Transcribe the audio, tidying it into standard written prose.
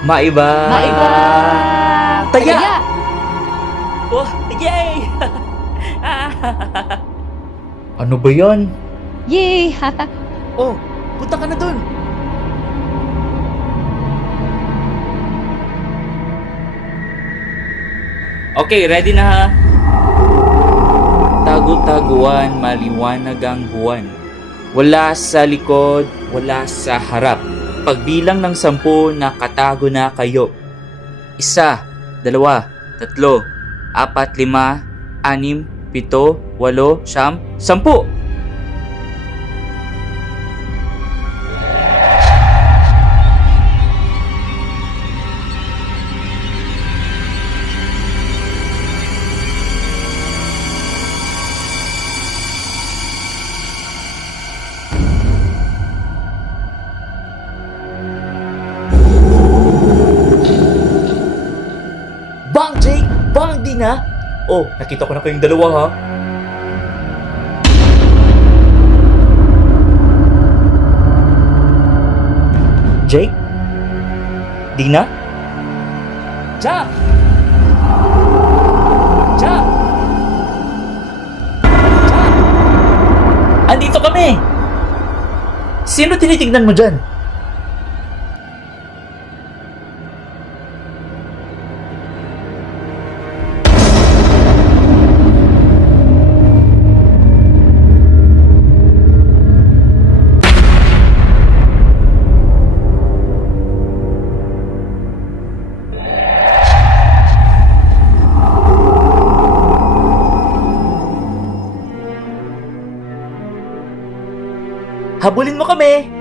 Maiba! Maiba! Taya! Taya! Oh, yay! Ano ba yan? Yay! Oh, punta ka na dun! Okay, ready na ha? Tagu-taguan, maliwanag ang buwan. Wala sa likod, wala sa harap. Pagbilang ng 10, nakatago na kayo. 1, 2, 3, 4, 5, 6, 7, 8, 9, 10. Bang, Jake! Bang, Dina! Oh, nakita ko na kayong dalawa ha. Jake? Dina? Jack! Jack! Jack! Andito kami! Sino tinitignan mo dyan? Habulin mo kami!